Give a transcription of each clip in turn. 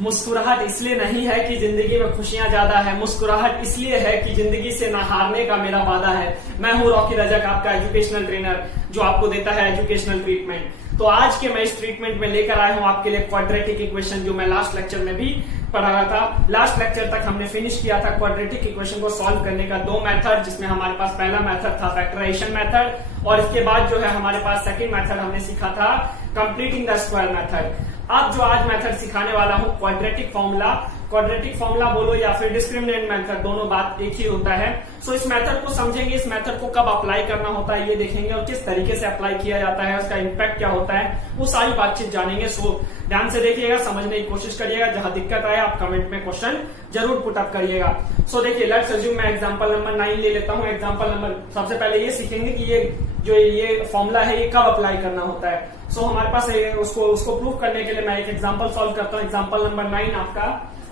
मुस्कुराहट इसलिए नहीं है कि जिंदगी में खुशियां ज्यादा है, मुस्कुराहट इसलिए है कि जिंदगी से ना हारने का मेरा वादा है। मैं हूं रॉकी रजक, आपका एजुकेशनल ट्रेनर जो आपको देता है एजुकेशनल ट्रीटमेंट। तो आज के मैं इस ट्रीटमेंट में लेकर आया हूं आपके लिए क्वाड्रेटिक इक्वेशन, जो मैं लास्ट लेक्चर में भी पढ़ा रहा था। लास्ट लेक्चर तक हमने फिनिश किया था क्वाड्रेटिक इक्वेशन को सॉल्व करने का दो मेथड, जिसमें हमारे पास पहला मेथड था फैक्टराइजेशन मेथड, और इसके बाद जो है हमारे पास सेकंड मेथड हमने सीखा था कंप्लीटिंग द स्क्वायर मेथड। अब जो आज मेथड सिखाने वाला हूं क्वाड्रेटिक फॉर्मूला, क्वाड्रेटिक फॉर्मूला बोलो या फिर डिस्क्रिमिनेंट मेथड, दोनों बात एक ही होता है। सो इस मेथड को समझेंगे, इस मेथड को कब अप्लाई करना होता है ये देखेंगे, और किस तरीके से अप्लाई किया जाता है, उसका इम्पैक्ट क्या होता है, वो सारी बातचीत जानेंगे। सो ध्यान से देखिएगा, समझने की कोशिश करिएगा, जहां दिक्कत आए आप कमेंट में क्वेश्चन जरूर पुटअप करिएगा। सो देखिए, लेट्स अज्यूम मैं एग्जांपल नंबर 9 ले लेता हूं। एग्जांपल नंबर, सबसे पहले ये सीखेंगे कि ये फॉर्मूला है ये कब अप्लाई करना होता है। सो हमारे पास उसको प्रूव करने के लिए मैं एक एग्जांपल सॉल्व करता हूं। एग्जांपल नंबर 9 आपका,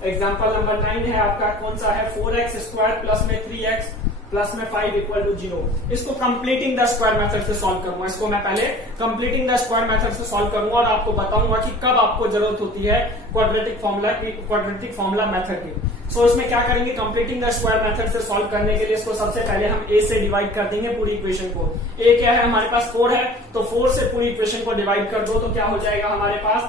एग्जांपल नंबर 9 है आपका कौन सा है, 4x स्क्वायर प्लस में 3x प्लस में 5 इक्वल टू 0। इसको कंप्लीटिंग द स्क्वायर मेथड से सॉल्व करूंगा। इसको मैं पहले कंप्लीटिंग द स्क्वायर मेथड से सॉल्व करूंगा और आपको बताऊंगा कि कब आपको जरूरत होती है क्वाड्रेटिक फॉर्मूला मेथड की। सो इसमें क्या करेंगे, कंप्लीटिंग द स्क्वायर मेथड से सॉल्व करने के लिए इसको सबसे पहले हम a से डिवाइड कर देंगे पूरी इक्वेशन को। a क्या है हमारे पास, 4 है, तो 4 से पूरी इक्वेशन को डिवाइड कर दो, तो क्या हो जाएगा हमारे पास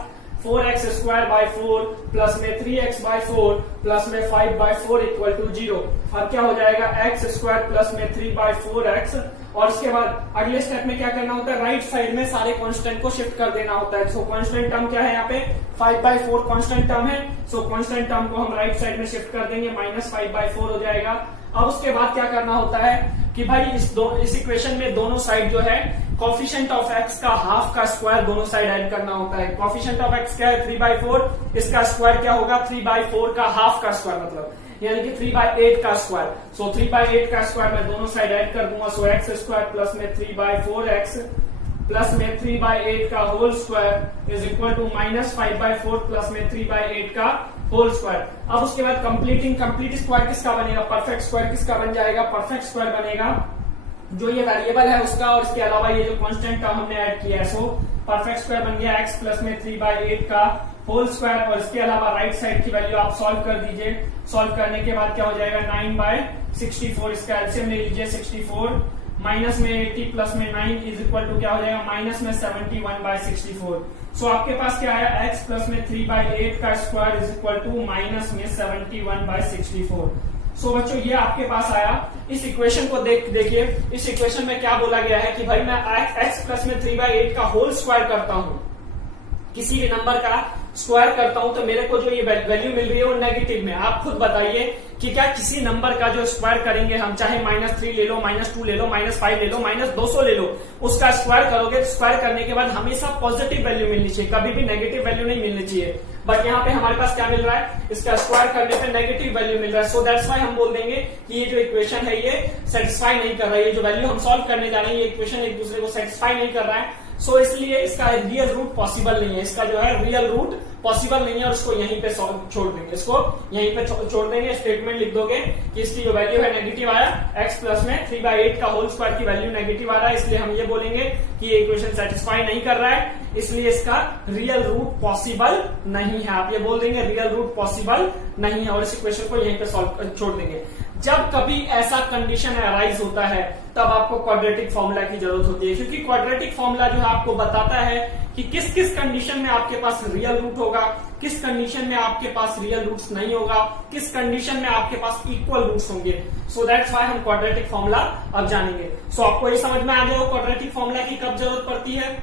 4x स्क्वायर बाय 4 प्लस में 3x बाय 4 प्लस में 5 बाय 4 इक्वल टू 0। अब क्या हो जाएगा x स्क्वायर प्लस में 3 बाय 4x, और उसके बाद अगले स्टेप में क्या करना होता है, राइट साइड में सारे कांस्टेंट को शिफ्ट कर देना होता है। सो कांस्टेंट टर्म क्या है यहाँ पे, 5 बाय 4 कांस्टेंट टर्म है। सो कांस्टेंट टर्म को हम राइट साइड में शिफ्ट कर देंगे, माइनस 5 बाय 4 हो जाएगा। अब उसके बाद क्या करना होता है कि भाई इस इक्वेशन में दोनों साइड जो है कोफिशिएंट ऑफ x का हाफ का स्क्वायर दोनों साइड ऐड करना होता है। कोफिशिएंट ऑफ x क्या है, 3/4, इसका स्क्वायर क्या होगा, 3/4 का हाफ का स्क्वायर, मतलब यानी कि 3/8 का स्क्वायर। सो 3/8 का स्क्वायर मैं दोनों साइड ऐड कर दूंगा। सो x स्क्वायर प्लस में 3/4x प्लस में 3/8 का whole square is equal to minus 5/4 plus में 3/8 का होल स्क्वायर। अब उसके बाद कंप्लीट स्क्वायर किसका बनेगा, परफेक्ट स्क्वायर किसका बन जाएगा, परफेक्ट स्क्वायर बनेगा जो ये वेरिएबल है उसका, और इसके अलावा ये जो कांस्टेंट टर्म हमने ऐड किया है। सो परफेक्ट स्क्वायर बन गया x प्लस में 3/8 का होल स्क्वायर, और इसके अलावा राइट साइड की वैल्यू आप सॉल्व कर दीजिए। सॉल्व करने के बाद क्या हो जाएगा, 9/64, इसका एलसीएम ले लीजिए 64, माइनस में 80 प्लस में 9 इज इक्वल टू क्या हो जाएगा, माइनस में 71/64। सो आपके पास क्या आया, x प्लस में 3/8 का square is equal to minus में 71/64। सो बच्चों ये आपके पास आया। इस इक्वेशन को देखिए, इस इक्वेशन में क्या बोला गया है कि भाई मैं x प्लस में 3/8 का होल स्क्वायर करता हूं, किसी भी नंबर का स्क्वायर करता हूं, तो मेरे को जो ये वैल्यू मिल रही है वो नेगेटिव में। आप खुद बताइए कि क्या किसी नंबर का जो स्क्वायर करेंगे हम, चाहे -3 ले लो, -2 ले लो, -5 ले लो, -200 ले लो, उसका स्क्वायर करोगे तो स्क्वायर करने के बाद हमेशा पॉजिटिव वैल्यू मिलनी चाहिए, कभी भी नेगेटिव वैल्यू नहीं मिलनी चाहिए। बट यहाँ पे हमारे पास क्या मिल रहा है, इसका स्क्वायर करने पे नेगेटिव वैल्यू मिल रहा है। सो दैट्स व्हाई हम बोल देंगे कि ये जो इक्वेशन है ये सेटिस्फाई नहीं कर रहा है, ये जो वैल्यू हम सॉल्व करने जा रहे हैं ये इक्वेशन एक दूसरे को सेटिस्फाई नहीं कर रहा है। सो इसलिए इसका रियल रूट पॉसिबल नहीं है, इसका जो है रियल रूट पॉसिबल नहीं है, और इसको यहीं पे छोड़ देंगे, इसको यहीं पे छोड़ देंगे। स्टेटमेंट लिख दोगे कि इसकी जो वैल्यू है नेगेटिव आया, x प्लस में 3/8 का होल स्क्वायर की वैल्यू नेगेटिव आ रहा है, इसलिए हम ये बोलेंगे कि ये इक्वेशन सेटिस्फाई नहीं कर रहा है, इसलिए इसका रियल रूट पॉसिबल नहीं है। आप ये बोल देंगे रियल रूट पॉसिबल नहीं है, और इस इक्वेशन को यहीं पे छोड़ देंगे। जब कभी ऐसा कंडीशन अराइज होता है तब आपको क्वाड्रेटिक फॉर्मूला की जरूरत होती है, क्योंकि क्वाड्रेटिक फॉर्मूला जो है आपको बताता है कि किस किस कंडीशन में आपके पास रियल रूट होगा, किस कंडीशन में आपके पास रियल रूट्स नहीं होगा, किस कंडीशन में आपके पास इक्वल रूट्स होंगे। सो दैट्स व्हाई हम क्वाड्रेटिक फॉर्मूला अब जानेंगे। सो आपको ये समझ में आ गया हो क्वाड्रेटिक फॉर्मूला की कब जरूरत पड़ती है,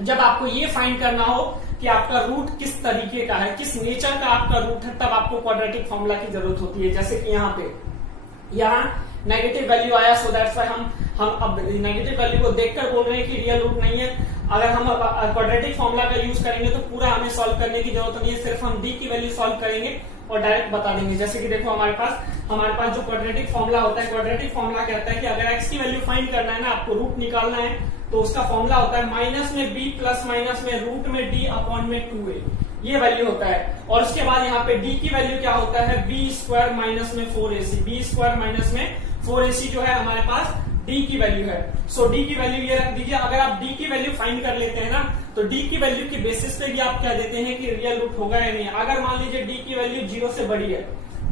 जब आपको ये फाइंड करना हो कि आपका रूट किस तरीके का है, किस नेचर का आपका रूट है, तब आपको क्वाड्रेटिक फॉर्मूला की जरूरत होती है। जैसे कि यहाँ नेगेटिव वैल्यू आया, सो दैट्स व्हाई हम अब नेगेटिव वैल्यू को देखकर बोल रहे हैं कि रियल रूट नहीं है। अगर हम क्वाड्रेटिक फॉर्मूला का यूज करेंगे तो पूरा हमें सॉल्व करने की जरूरत नहीं है, सिर्फ हम डी की वैल्यू सॉल्व करेंगे और डायरेक्ट बता देंगे। जैसे कि देखो हमारे पास जो क्वाड्रेटिक फॉर्मूला होता है, क्वाड्रेटिक फॉर्मूला कहता है कि अगर x की वैल्यू फाइंड करना है ना, आपको रूट निकालना है, तो उसका फॉर्मूला होता है माइनस में b प्लस माइनस में रूट में d अपॉन में 2a, ये वैल्यू होता है। और उसके बाद यहाँ पे d की वैल्यू क्या होता है, b स्क्वायर माइनस में 4ac, b स्क्वायर माइनस में 4ac जो है हमारे पास d की वैल्यू है। सो d की वैल्यू ये रख दीजिए। अगर आप d की वैल्यू फाइंड कर लेते हैं ना, तो डी की वैल्यू की बेसिस पे भी आप क्या देते हैं कि रियल रूट होगा या नहीं। अगर मान लीजिए डी की वैल्यू 0 से बड़ी है,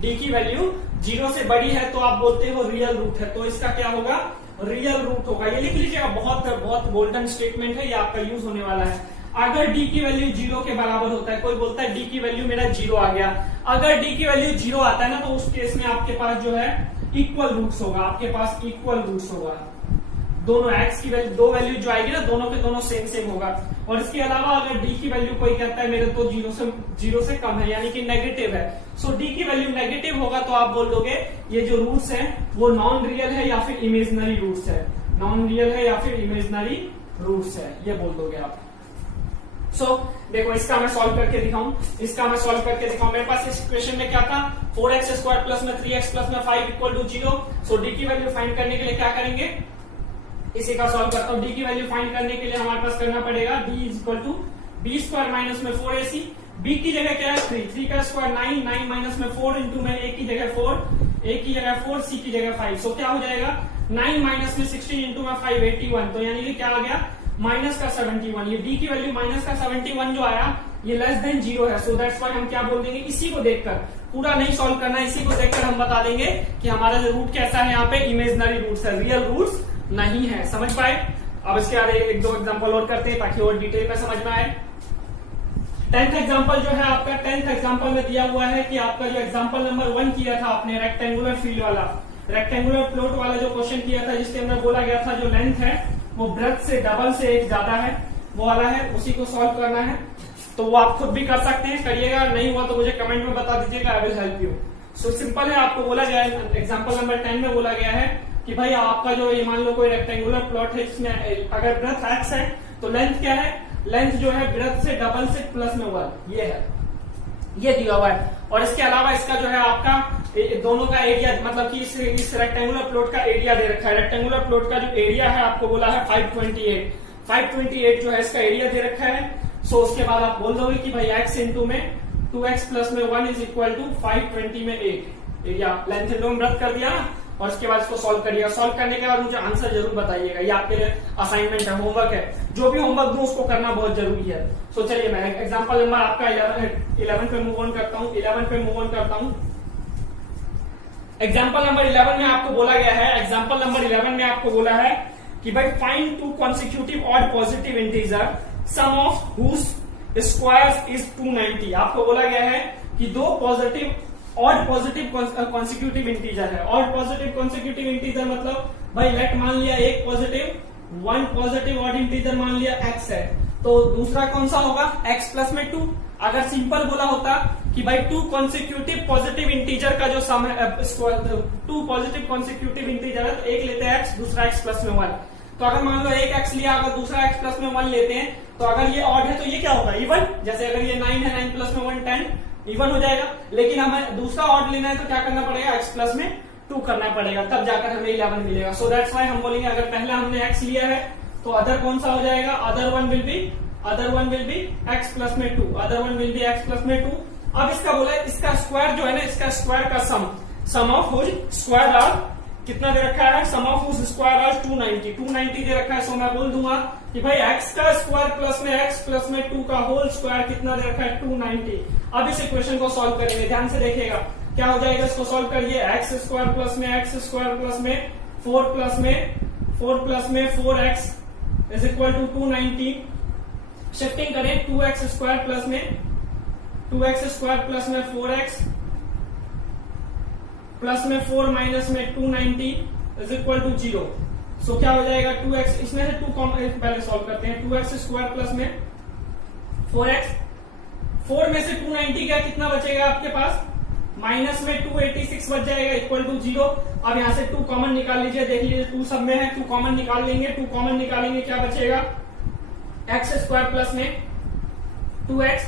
डी की वैल्यू 0 से बड़ी है तो आप बोलते हो रियल रूट है, तो इसका क्या होगा, रियल रूट होगा। ये लिख लीजिएगा, बहुत बहुत गोल्डन स्टेटमेंट है, ये आपका यूज होने वाला है। अगर डी की वैल्यू 0 के बराबर होता है, कोई बोलता है डी की वैल्यू मेरा 0 आ गया, अगर डी की वैल्यू 0 आता है ना तो उस केस में आपके पास जो है इक्वल रूट्स होगा, आपके पास इक्वल रूट्स होगा। दोनों एक्स की वैल्यू, दो वैल्यू जो आएगी ना दोनों के दोनों सेम सेम होगा। और इसके अलावा अगर डी की वैल्यू कोई कहता है मेरे तो 0 से कम है यानी कि नेगेटिव है, सो डी की वैल्यू नेगेटिव होगा तो आप बोल दोगे ये जो रूट्स हैं वो नॉन रियल है या फिर इमेजिनरी रूट्स है, नॉन रियल है या फिर इमेजिनरी रूट्स है, ये बोल दोगे आप। देखो इसका मैं सॉल्व करके दिखाऊं, मेरे पास इस इक्वेशन में क्या था, 4x स्क्वायर प्लस में 3x प्लस में 5 इक्वल टू 0। सो डी की वैल्यू फाइंड करने के लिए क्या करेंगे, इसी का सॉल्व करता हूं। डी की वैल्यू फाइंड करने के लिए हमारे पास करना पड़ेगा d equal to b square minus में 4ac, b की जगह क्या है 3 का स्क्वायर 9 माइनस में 4 इंटू में a की जगह 4 c की जगह 5। सो क्या हो जाएगा 9 माइनस में 16 इंटू में 5 81, तो यानी कि क्या आ गया माइनस का 71। ये डी की वैल्यू माइनस का 71 जो आया ये लेस देन 0 है, सो दैट्स व्हाई हम क्या बोल देंगे, इसी को देखकर, पूरा नहीं सॉल्व करना, इसी को देखकर हम बता देंगे कि हमारा जो रूट कैसा है, यहाँ पे इमेजिनरी रूट्स है, रियल रूट्स नहीं है। समझ पाए। अब इसके आगे एक दो एग्जांपल और करते हैं ताकि और डिटेल में समझ में आए। 10th एग्जांपल जो है आपका, 10th एग्जांपल में दिया हुआ है कि आपका जो एग्जांपल नंबर 1 किया था आपने रेक्टेंगुलर फील्ड वाला, रेक्टेंगुलर प्लॉट वाला जो क्वेश्चन किया था, जिसके अंदर बोला गया था जो लेंथ है वो ब्रेथ से डबल से एक ज्यादा है, वो वाला है, उसी को सॉल्व करना है। तो वो आप खुद भी कर सकते हैं, करिएगा, नहीं हुआ तो मुझे कमेंट में बता दीजिएगा, I will help you. So simple है, आपको बोला गया है एग्जांपल नंबर 10 में बोला गया है कि भाई आपका जो ये मान लो कोई रेक्टेंगुलर प्लॉट है जिसमें अगर ब्रेथ एक्स है तो लेंथ क्या है, लेंथ जो है ब्रेथ से डबल से प्लस में 1 ये है, ये दिया हुआ है। और इसके अलावा इसका जो है आपका दोनों का एरिया, मतलब कि इस रेक्टेंगुलर प्लॉट का एरिया दे रखा है। रेक्टेंगुलर प्लॉट का जो एरिया है आपको बोला है 528 जो है इसका एरिया दे रखा है। सो उसके बाद आप बोल दोगे कि भाई x इंटू में 2x प्लस में 1 इज इक्वल टू 520 में 8 एरिया, लेंथ इंटू में ब्रेथ कर दिया ना, और उसके बाद इसको सॉल्व करिएगा। सॉल्व करने के बाद मुझे आंसर जरूर बताइएगा, ये आपके लिए असाइनमेंट है, होमवर्क है, जो भी होमवर्क दूं उसको करना बहुत जरूरी है। सो चलिए मैं एग्जांपल नंबर आपका 11 पे मूव ऑन करता हूं, एग्जांपल नंबर 11 में आपको बोला गया है, एग्जांपल नंबर 11 में आपको बोला है कि भाई find 2 consecutive odd positive integer sum of whose square is 290। आपको बोला गया है कि दो positive odd positive consecutive integer है। ऑड पॉजिटिव कॉन्सिक्यूटिव इंटीजर मतलब भाई लेट मान लिया एक पॉजिटिव 1 पॉजिटिव ऑड इंटीजर मान लिया x है, तो दूसरा कौन सा होगा x प्लस में 2। अगर सिंपल बोला होता कि भाई 2 कॉन्सिक्यूटिव पॉजिटिव इंटीजर का जो सम है 2 पॉजिटिव कॉन्सिक्यूटिव इंटीजर है तो एक लेते हैं x, दूसरा x प्लस में 1। तो अगर मान लो एक x लिया, अगर दूसरा x प्लस में 1 लेते हैं तो अगर ये ऑड है तो ये क्या होगा इवन। जैसे अगर ये 9 है, 9 प्लस में 1 10 इवन हो जाएगा। लेकिन हमें दूसरा ऑड लेना है तो क्या करना पड़ेगा, x प्लस में 2 करना पड़ेगा, तब जाकर हमें 11 मिलेगा। सो दैट्स व्हाई हम बोलेंगे अगर पहले हमने x लिया है तो अदर कौन सा हो जाएगा, other one will be x plus में 2, other one will be x plus में 2। अब इसका बोला है इसका स्क्वायर जो है ना, इसका स्क्वायर का सम ऑफ हुज स्क्वायर आर कितना दे रखा है, सम ऑफ हुज स्क्वायर आर 290 दे रखा है। सो मैं बोल दूंगा कि भाई x का स्क्वायर प्लस में x प्लस में 2 का होल स्क्वायर कितना दे रखा है 290। अब इस इक्वेशन को सॉल्व करेंगे, ध्यान से देखिएगा क्या हो जाएगा। इसको सॉल्व करिए, x स्क्वायर प्लस में x स्क्वायर प्लस में 4 प्लस में 4x is equal to 290। Shifting करें 2x स्क्वायर प्लस में 4x प्लस में 4 माइनस में 290 इज इक्वल टू 0। सो क्या हो जाएगा 2x, इसमें से 2 पहले सॉल्व करते हैं। 2x स्क्वायर प्लस में 4x, 4 में से 290 का कितना बचेगा आपके पास, माइनस में 286 बच जाएगा इक्वल टू 0। अब यहां से 2 कॉमन निकाल लीजिए, देख लीजिए 2 सब में है, 2 कॉमन निकाल लेंगे, 2 कॉमन निकालेंगे क्या बचेगा, x स्क्वायर प्लस में 2x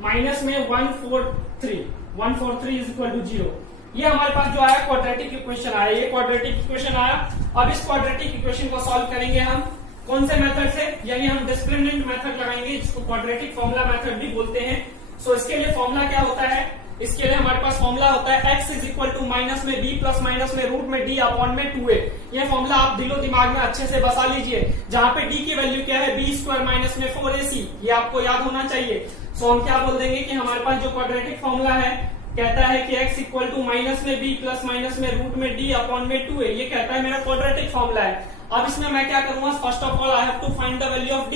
माइनस में 143 इज इक्वल टू 0। ये हमारे पास जो आया क्वाड्रेटिक इक्वेशन आया, ये क्वाड्रेटिक इक्वेशन आया। अब इस क्वाड्रेटिक इक्वेशन को सॉल्व करेंगे हम कौन से मेथड से, यानी हम डिस्क्रिमिनेंट मेथड लगाएंगे, जिसको क्वाड्रेटिक फॉर्मूला मेथड भी बोलते हैं। सो इसके लिए फॉर्मूला क्या होता है, इसके लिए हमारे पास फॉर्मूला होता है x is equal to minus में b प्लस माइनस में रूट में d अपॉन में 2a। ये फॉर्मूला आप दिलो दिमाग में अच्छे से बसा लीजिए, जहां पे d की वैल्यू क्या है b स्क्वायर माइनस में 4ac, ये आपको याद होना चाहिए। सो हम क्या बोल देंगे कि हमारे पास जो क्वाड्रेटिक फॉर्मूला है कहता है कि x इक्वल टू माइनस में b प्लस माइनस में रूट में d अपॉन में 2a, ये कहता है मेरा क्वाड्रेटिक फॉर्मूला है। अब इसमें मैं क्या करूंगा, first of all I have to find the value of d।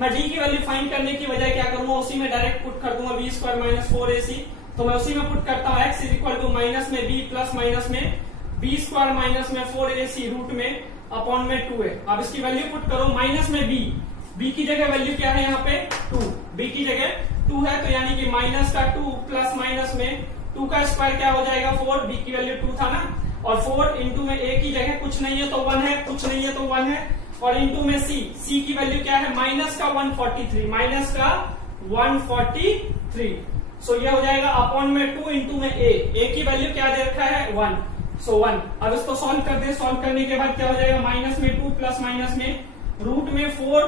मैं d की वैल्यू फाइंड करने की बजाय क्या करूंगा, उसी में डायरेक्ट पुट कर दूंगा b स्क्वायर माइनस 4ac। तो मैं उसी में पुट करता हूँ x is equal to minus में b प्लस माइनस में b स्क्वायर माइनस में 4ac रूट में अपॉन में 2a। अब इसकी वैल्यू पुट करो, माइनस में b की जगह वैल्यू क्या है यहाँ पे 2, b की जगह 2 है, तो यानी कि माइनस का 2 प्लस माइनस में 2 का स्क्वायर क्या हो जाएगा 4, b की वैल्यू 2 था ना, और 4 इंटू में a की जगह कुछ नहीं है तो 1 है, कुछ नहीं है तो 1 है, और इंटू में c की वैल्यू क्या है माइनस का 143, माइनस का 143। सो ये हो जाएगा अपॉन में 2 इंटू में a की वैल्यू क्या दे रखा है 1, सो 1। अब इसको सॉल्व कर दे, सॉल्व करने के बाद क्या हो जाएगा माइनस में 2 प्लस माइनस में रूट में 4।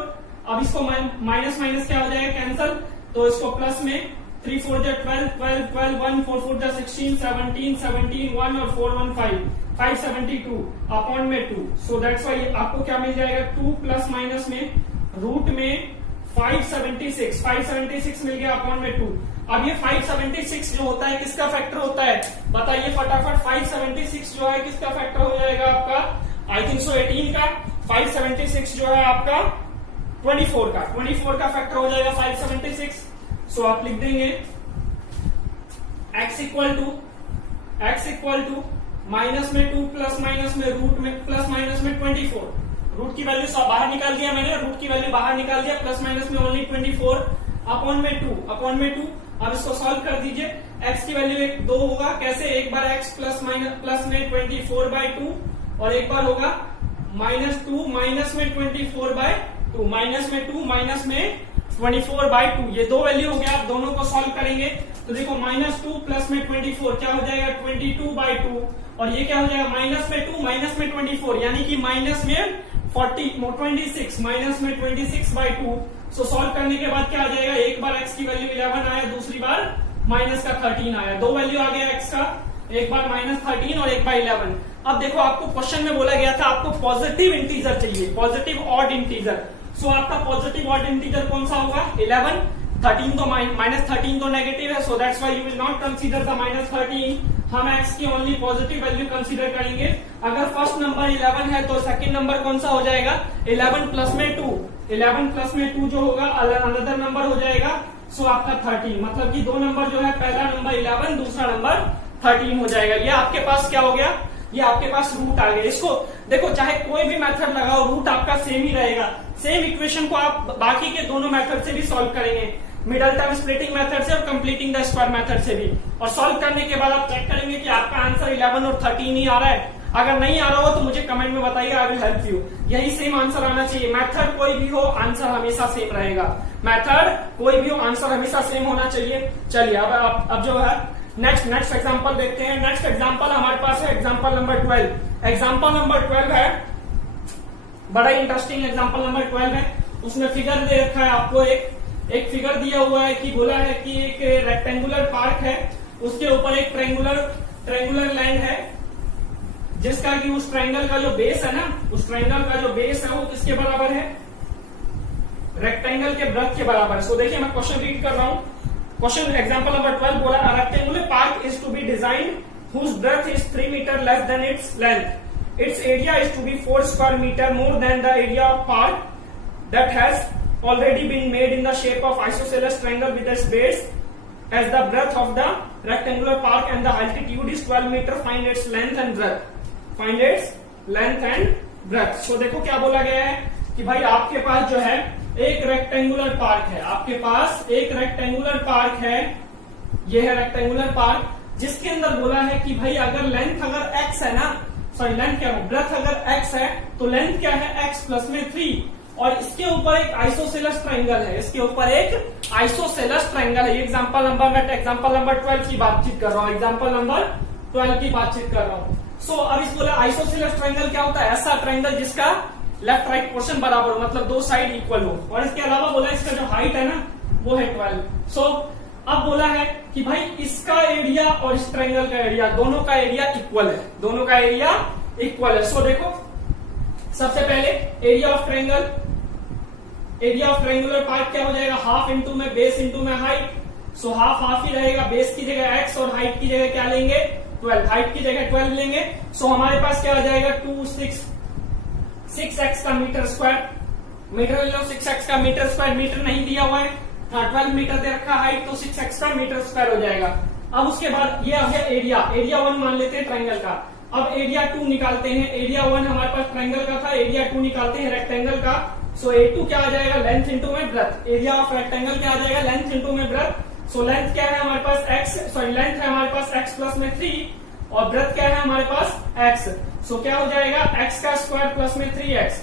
अब इसको माइनस माइनस क्या हो जाएगा कैंसल, तो इसको प्लस में 3 4 जा 12 12 12 1 4 4 जा 16 17 17 1 और 4 1 5 572 अपॉन में 2। सो दैट्स व्हाई आपको क्या मिल जाएगा 2 प्लस माइनस में रूट में 576 मिल गया अपॉन में 2। अब ये 576 जो होता है किसका फैक्टर होता है बताइए फटाफट। 576 जो है किसका फैक्टर हो जाएगा आपका, आई थिंक सो 18 का। 576 जो है आपका 24 का फैक्टर हो जाएगा 576। सो आप लिख देंगे x इक्वल टू माइनस में 2 प्लस माइनस में रूट में प्लस माइनस में 24। रूट की वैल्यू सब बाहर निकाल दिया मैंने, रूट की वैल्यू बाहर निकाल दिया, प्लस माइनस में ओनली 24 अपॉन में 2। अब इसको सॉल्व कर दीजिए, x की वैल्यू 2 होगा, कैसे, एक बार x प्लस में 24/2 और एक बार होगा -2 माइनस में 24/2, माइनस में 2 माइनस में 24/2। ये दो वैल्यू हो गया। आप दोनों को सॉल्व करेंगे तो देखो -2 प्लस में 24 क्या हो जाएगा 22/2, और ये क्या हो जाएगा माइनस में 2 माइनस में 24 यानी कि माइनस में 26 माइनस में 26/2। सो सॉल्व करने के बाद क्या आ जाएगा, एक बार x की वैल्यू 11 आया, दूसरी बार माइनस का 13 आया, दो वैल्यू आ गया x का, एक बार -13 और एक बार 11। अब देखो आपको क्वेश्चन में बोला गया था आपको पॉजिटिव इंटीजर चाहिए, पॉजिटिव ऑड इंटीजर। सो आपका पॉजिटिव ऑड इंटीजर कौन सा होगा 11, 13 तो -13 तो नेगेटिव है, so that's why you will not consider the -13। हम x की ओनली पॉजिटिव वैल्यू कंसीडर करेंगे। अगर फर्स्ट नंबर 11 है तो सेकंड नंबर कौन सा हो जाएगा 11 प्लस में 2, 11 प्लस में 2 जो होगा अनदर नंबर हो जाएगा। सो आपका 13, मतलब कि दो नंबर जो है, पहला नंबर 11 दूसरा नंबर 13 हो जाएगा। ये आपके पास क्या हो गया, ये आपके पास रूट आ गया। इसको देखो चाहे कोई भी मेथड लगाओ रूट आपका सेम ही रहेगा। सेम इक्वेशन को आप बाकी के दोनों मेथड से भी सॉल्व करेंगे, मिडल टर्म स्प्लिटिंग मेथड से और कंप्लीटिंग द स्क्वायर मेथड से भी। और सॉल्व करने के बाद आप चेक करेंगे कि आपका आंसर 11 और 13 ही आ रहा है। अगर नहीं आ रहा हो तो मुझे कमेंट में बताइए, आई विल हेल्प यू। यही सेम आंसर आना चाहिए। मेथड कोई भी हो आंसर हमेशा सेम रहेगा, मेथड कोई भी हो आंसर हमेशा सेम होना चाहिए। चलिए अब जो है नेक्स्ट एग्जांपल देखते हैं। नेक्स्ट एग्जांपल हमारे पास है एग्जांपल नंबर 12। एग्जांपल नंबर 12 है बड़ा इंटरेस्टिंग एग्जांपल नंबर 12 है। उसमें फिगर दे रखा है आपको, एक फिगर दिया हुआ है कि बोला है कि एक रेक्टेंगुलर पार्क है, उसके ऊपर एक ट्रायंगुलर लैंड है, जिसका कि उस ट्रायंगल का जो बेस है ना, उस ट्रायंगल का जो बेस है वो किसके बराबर है, रेक्टेंगल के ब्रेथ के बराबर। सो देखिए मैं क्वेश्चन रीड कर रहा हूँ। क्वेश्चन एग्जांपल नंबर 12 बोला rectangular park is to be designed whose breadth is 3 meter less than its length. Its area is to be 4 square meter more than the area of park that has already been made in the shape of isosceles triangle with its base as the breadth of the rectangular park and the altitude is 12 meter. Find its length and breadth. Find its length and breadth. So देखो क्या बोला गया है कि भाई आपके पास जो है एक रेक्टेंगुलर पार्क है, आपके पास एक रेक्टेंगुलर पार्क है, ये है रेक्टेंगुलर पार्क, जिसके अंदर बोला है कि भाई अगर लेंथ अगर x है ना, सॉरी लेंथ क्या है, ब्रेथ अगर x है तो लेंथ क्या है x प्लस में 3, और इसके ऊपर एक आइसोसेलस ट्रायंगल है, इसके ऊपर एक आइसोसेलस ट्रायंगल है। एग्जांपल नंबर 12 की बातचीत कर रहा हूँ, एग्जांपल नंबर 12 की बातचीत कर रहा हूँ। सो अब इस बोला आइसोसेलस ट्रायंगल क्या होता है, ऐसा ट्रायंगल जिसका लेफ्ट राइट पोर्शन बराबर हो, मतलब दो साइड इक्वल हो, और इसके अलावा बोला इसका जो हाइट है ना वो है 12। सो अब बोला है कि भाई इसका एरिया और इस ट्रायंगल का एरिया, दोनों का एरिया इक्वल है, दोनों का एरिया इक्वल है। सो देखो सबसे पहले area of triangle, area of triangular part क्या हो जाएगा, हाफ इंटू में बेस इंटू में हाइट। सो हाफ हाफ ही रहेगा, बेस की जगह x और हाइट की जगह क्या लेंगे 12, हाइट की जगह 12 लेंगे। सो हमारे पास क्या आ जाएगा 6x का मीटर स्क्वायर, मीटर ले लो 6x का मीटर स्क्वायर, मीटर नहीं दिया हुआ है, 12 मीटर दे रखा हाइट, तो 6x का मीटर स्क्वायर हो जाएगा। अब उसके बाद ये आ गया एरिया, एरिया 1 मान लेते हैं ट्रायंगल का। अब एरिया 2 निकालते हैं, एरिया 1 हमारे पास ट्रायंगल का था, एरिया 2 निकालते हैं रेक्टेंगल का। सो A2 क्या आ जाएगा, लेंथ इंटू में ब्रेथ, एरिया ऑफ रेक्टेंगल क्या आ जाएगा, लेंथ इंटू में ब्रेथ। सो लेंथ क्या है हमारे पास लेंथ है हमारे पास x प्लस में 3 और ब्रेथ क्या है हमारे पास x। सो क्या हो जाएगा x का स्क्वायर प्लस में 3x।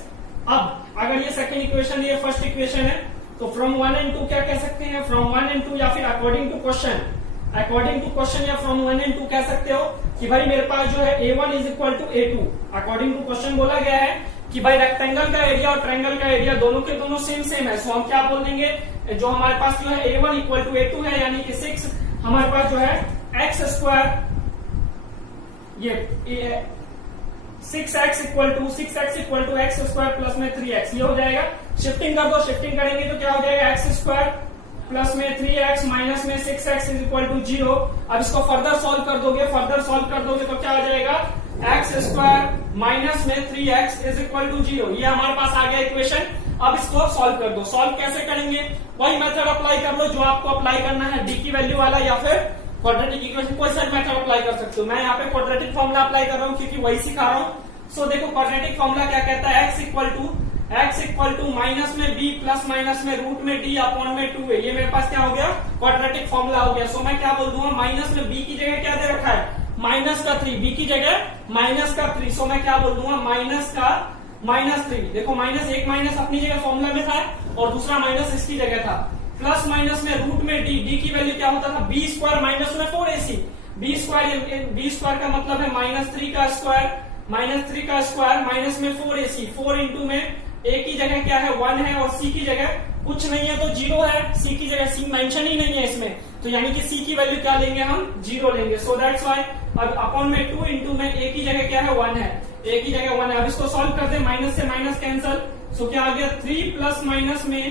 अब अगर ये सेकंड इक्वेशन, ये फर्स्ट इक्वेशन है, तो फ्रॉम 1 and 2 क्या कह सकते हैं, फ्रॉम 1 and 2 या फिर according to question, according to question या फ्रॉम 1 and 2 कह सकते हो कि भाई मेरे पास जो है A1 is equal to A2। According to question बोला गया है कि भाई रेक्टेंगल का एरिया और ट्रायंगल का एरिया दोनों के दोनों सेम है। सो हम क्या बोल देंगे, जो हमारे पास जो है A1 इक्वल टू A2 है, यानी कि 6 हमारे पास जो है x स्क्वायर, ये 6x equal to x square plus में 3x, ये हो जाएगा। शिफ्टिंग कर दो, शिफ्टिंग करेंगे तो क्या हो जाएगा x स्क्वायर प्लस में 3x माइनस में 6x इज इक्वल टू 0। अब इसको फर्दर सॉल्व कर दोगे तो क्या आ जाएगा, x स्क्वायर माइनस में 3x इज इक्वल टू 0। ये हमारे पास आ गया इक्वेशन। अब इसको सॉल्व कर दो। सॉल्व कैसे करेंगे, वही मेथड अप्लाई कर लो जो आपको अप्लाई करना है, डी की वैल्यू वाला या फिर क्वाड्रेटिक इक्वेशन, कोई सा मेथड अप्लाई कर सकते हो। मैं यहाँ पे क्वाड्रेटिक फॉर्मूला अप्लाई कर रहा हूँ क्योंकि वही सिखा रहा हूँ। सो देखो क्वाड्रेटिक फॉर्मूला क्या कहता है, x इक्वल टू माइनस में b प्लस माइनस में रूट में d अपॉन में 2 है। ये मेरे पास क्या हो गया, क्वाड्रेटिक फॉर्मूला हो गया। सो मैं क्या बोल दूंगा, माइनस में b की जगह क्या दे रखा है, माइनस का 3, b की जगह माइनस का 3। सो मैं क्या बोल दूंगा, -3। देखो माइनस, एक माइनस अपनी जगह फॉर्मूला में था और दूसरा माइनस इसकी जगह था। प्लस माइनस में रूट में d, d की वैल्यू क्या होता था, b स्क्वायर माइनस में 4ac। b स्क्वायर का मतलब है -3 का स्क्वायर माइनस में 4ac, 4 इंटू में a की जगह क्या है 1 है और c की जगह कुछ नहीं है तो 0 है, c की जगह c मेंशन ही नहीं है इसमें, तो यानी कि c की वैल्यू क्या लेंगे हम, 0 लेंगे। सो दैट्स वाई अब अपॉन में 2 इंटू में a की जगह क्या है 1 है, a की जगह 1 है। अब इसको सॉल्व करते हैं, माइनस से माइनस कैंसल। सो क्या आ गया 3 प्लस माइनस में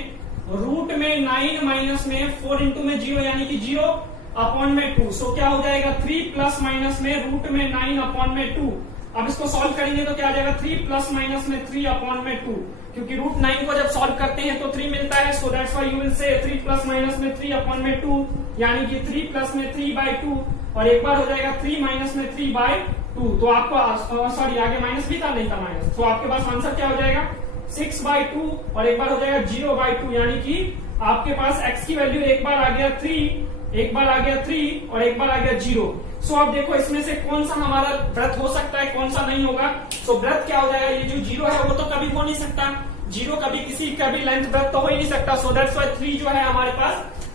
रूट में 9 माइनस में 4 इंटू में 0 यानी कि 0 अपॉन में 2। सो क्या हो जाएगा 3 प्लस माइनस में रूट में 9 अपॉन में 2। अब इसको सॉल्व करेंगे तो क्या आ जाएगा 3 प्लस माइनस में 3 अपॉन में 2, क्योंकि रूट 9 को जब सॉल्व करते हैं तो 3 मिलता है। So that's why you will say 3 plus minus में 3 अपॉन में 2 यानी कि 3 प्लस में 3/2 और एक बार हो जाएगा 3 माइनस में 3/2। तो आपको सॉरी आगे माइनस भी था, नहीं था माइनस, तो आपके पास आंसर क्या हो जाएगा 6/2 और एक बार हो जाएगा 0/2 यानी कि आपके पास x की वैल्यू एक बार आ गया 3, एक बार आ गया 3 और एक बार आ गया 0। सो अब देखो इसमें से कौन सा हमारा ब्रेथ हो सकता है, कौन सा नहीं होगा। सो ब्रेथ क्या हो जाएगा, ये जो 0 है वो तो कभी हो नहीं सकता, 0 कभी किसी का भी लेंथ ब्रेथ तो हो ही नहीं सकता। सो दैट्स व्हाई 3 जो है हमारे पास,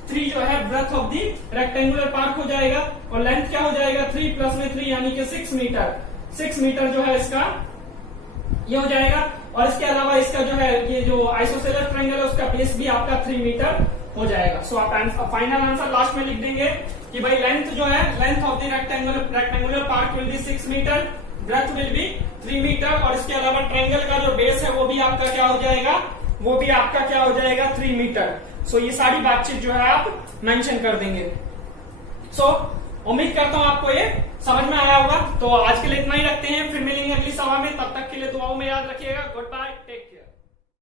3 जो है breadth of the rectangular part हो जाएगा और लेंथ क्या हो जाएगा 3 प्लस में 3 यानी कि 6 मीटर। 6 मीटर जो है इसका ये हो जाएगा। और इसके अलावा इसका जो है ये जो आइसोसेलर ट्रायंगल है उसका बेस भी आपका 3 मीटर हो जाएगा। सो आप फाइनल आंसर लास्ट में लिख देंगे कि भाई लेंथ जो है, length of the rectangular part will be 6 metre, breadth will be 3 metre और इसके अलावा ट्रायंगल का जो बेस है वो भी आपका क्या हो जाएगा, वो भी आपका क्या हो जाएगा 3 मीटर। सो ये सारी बातचीत जो है आप मेंशन कर देंगे। सो उम्मीद करता हूं आपको ये समझ में आया होगा। तो आज के लिए इतना ही रखते हैं, फिर मिलेंगे अगली सभा में, तब तक के लिए दुआओं में याद रखिएगा। Goodbye, take care.